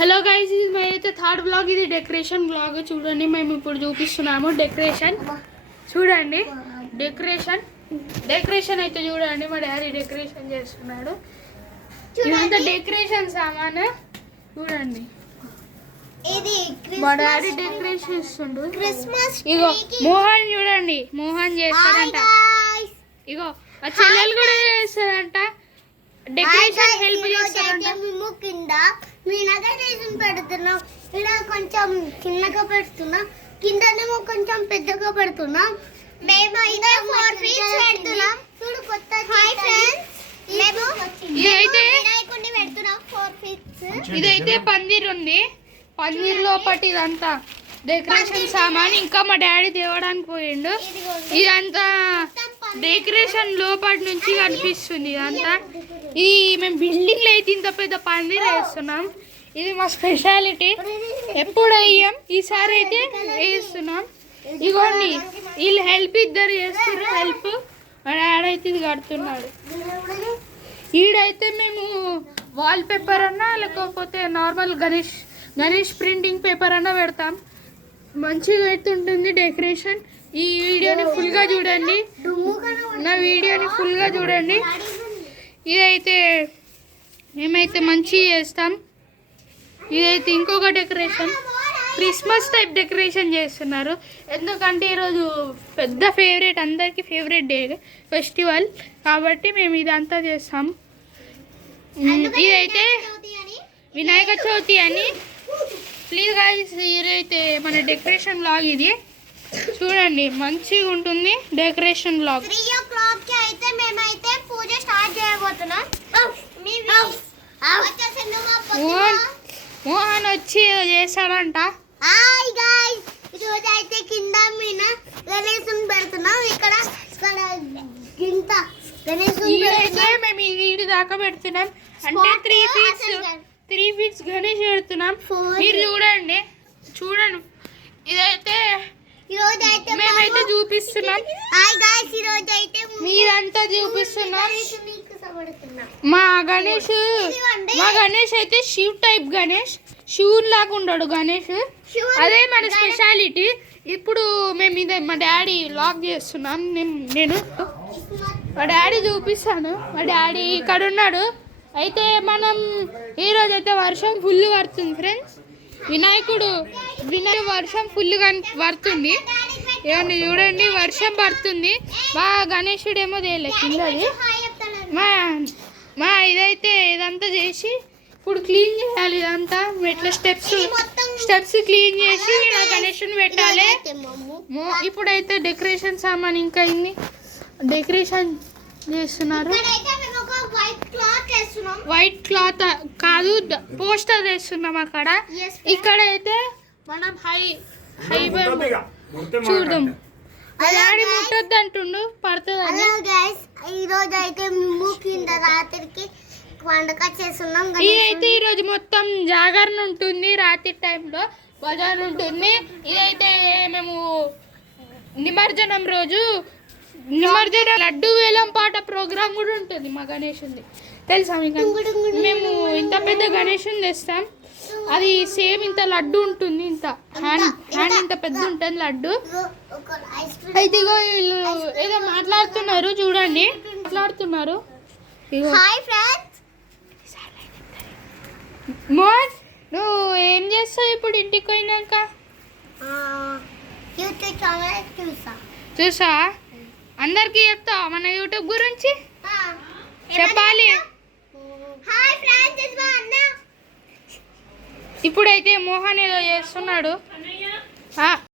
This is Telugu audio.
హలో గైస్, ఇది మేమైతే థర్డ్ బ్లాగ్. ఇది డెకరేషన్ బ్లాగ్. చూడండి, మేము ఇప్పుడు చూపిస్తున్నాము డెకరేషన్. చూడండి డెకరేషన్ అయితే చూడండి. మా డాడీ డెకరేషన్ చేస్తున్నాడు. ఇదంతా డెకరేషన్ సామాన్. చూడండి, మా డాడీ డెకరేషన్ ఇస్తుండు. ఇగో మోహన్ చూడండి, మోహన్ చేస్తాడంట. ఇగో ఆ చెల్లెలు కూడా చేస్తాడంట. డెకరేషన్ హెల్ప్ చేస్తాడంట. మేము కింద డెకరేషన్ పెడుతున్నాం. ఇలా కొంచెం చిన్నగా పెడుతున్నాం, కిందనేమో కొంచెం పెద్దగా పెడుతున్నాం. మేము అయితే 4 feet పెడుతున్నాం. చూడు కొత్త మేము ఇదైతే వినాయకుడిని పెడుతున్నాం 4 feet. ఇదైతే పందిర్ ఉంది. పందిర్ లోపటి ఇదంతా డెకరేషన్ సామాన్. ఇంకా మా డాడీ తేవడానికి పోయిండు. ఇదంతా డెకరేషన్ లోపటి నుంచి కనిపిస్తుంది. ఇదంతా ఇది మేము బిల్డింగ్లో అయితే ఇంత పెద్ద పందిర్ వేస్తున్నాం. ఇది మా స్పెషాలిటీ. ఎప్పుడు అయ్యాం, ఈసారి అయితే వేస్తున్నాం. ఇగోండి, వీళ్ళు హెల్ప్ ఇద్దరు చేస్తారు. హెల్ప్ మా డాడీ అయితే ఇది కడుతున్నాడు. ఈడైతే మేము వాల్ పేపర్ అన్నా లేకపోతే నార్మల్ గణేష్ ప్రింటింగ్ పేపర్ అన్నా పెడతాం. మంచిగా అయితే ఉంటుంది డెకరేషన్. ఈ వీడియోని ఫుల్గా చూడండి, నా వీడియోని ఫుల్గా చూడండి. ఇదైతే మేమైతే మంచిగా చేస్తాం. ఇదైతే ఇంకొక డెకరేషన్, క్రిస్మస్ టైప్ డెకరేషన్ చేస్తున్నారు. ఎందుకంటే ఈరోజు పెద్ద ఫేవరెట్, అందరికీ ఫేవరెట్ డే ఫెస్టివల్ కాబట్టి మేము ఇదంతా చేస్తాం. ఇదైతే వినాయక చవితి అని. ప్లీజ్ గాయ్స్, ఇదైతే మన డెకరేషన్ బ్లాగ్. ఇది చూడండి, మంచిగా ఉంటుంది డెకరేషన్ బ్లాగ్. 3 o'clock కి అయితే మేమైతే పూజ స్టార్ట్ చేయబోతున్నాం. మోహన్ వచ్చి చేస్తాడంట. హాయ్ గైస్, ఈరోజు అయితే కింద మీద గణేశుని పెడుతున్నాం. ఇక్కడ గింత గణేశుని మేము ఈడి దాకా పెడుతున్నాం. అంటే 3 feet గణేష్ పెడుతున్నాం. మీరు చూడండి. ఇదైతే ఈరోజు అయితే మేమైతే చూపిస్తున్నాం. హాయ్ గైస్, ఈరోజు అయితే మీరంతా చూపిస్తున్నాం. మా గణేష్ అయితే శివ్ టైప్ గణేష్. శివుని లాగా ఉండడు గణేష్. అదే మన స్పెషాలిటీ. ఇప్పుడు మేము ఇదే మా డాడీ లాక్ చేస్తున్నాం. నేను మా డాడీ చూపిస్తాను. మా డాడీ ఇక్కడ ఉన్నాడు. అయితే మనం ఈరోజు అయితే వర్షం ఫుల్ పడుతుంది ఫ్రెండ్స్. వినాయకుడు వర్షం ఫుల్గా పడుతుంది. ఏమన్నా చూడండి, వర్షం పడుతుంది. మా గణేశుడు ఏమో తేలే కిందది. మా ఇదైతే ఇదంతా చేసి ఇప్పుడు క్లీన్ చేయాలి. ఇదంతా మెట్ల స్టెప్స్ క్లీన్ చేసి గణేశుని పెట్టాలి. ఇప్పుడైతే డెకరేషన్ సామాన్ ఇంకా అయింది, డెకరేషన్ చేస్తున్నారు. వైట్ క్లాత్ కాదు, పోస్టర్ వేస్తున్నాం అక్కడ. ఇక్కడ అయితే మనం హై చూద్దాం. డాడీ ముట్టొద్దు అంటుండు, పడుతుంది. ఈరోజు అయితే కింద రాత్రికి వంటక చేస్తున్నాం. ఇదైతే ఈరోజు మొత్తం జాగరణ ఉంటుంది. రాత్రి టైంలో బజార్ ఉంటుంది. ఇదైతే మేము నిమజ్జనం రోజు లడ్డు వేలం పాట ప్రోగ్రామ్ కూడా ఉంటుంది మా గణేషుంది. తెలుసా మీకు? మేము ఇంత పెద్ద గణేషుని తెస్తాం. అది సేమ్ ఇంత లడ్డు ఉంటుంది. ఇంత హ్యాండ్ ఇంత పెద్ద ఉంటుంది లడ్డు. అయితే ఇగో వీళ్ళు ఏదో మాట్లాడుతున్నారు, చూడండి మాట్లాడుతున్నారు. మోహన్, నువ్వు ఏం చేస్తావు ఇప్పుడు ఇంటికి పోయినాక? చూసా, అందరికి చెప్తావా మన యూట్యూబ్ గురించి? చెప్పాలి. ఇప్పుడైతే మోహన్ ఏదో చేస్తున్నాడు.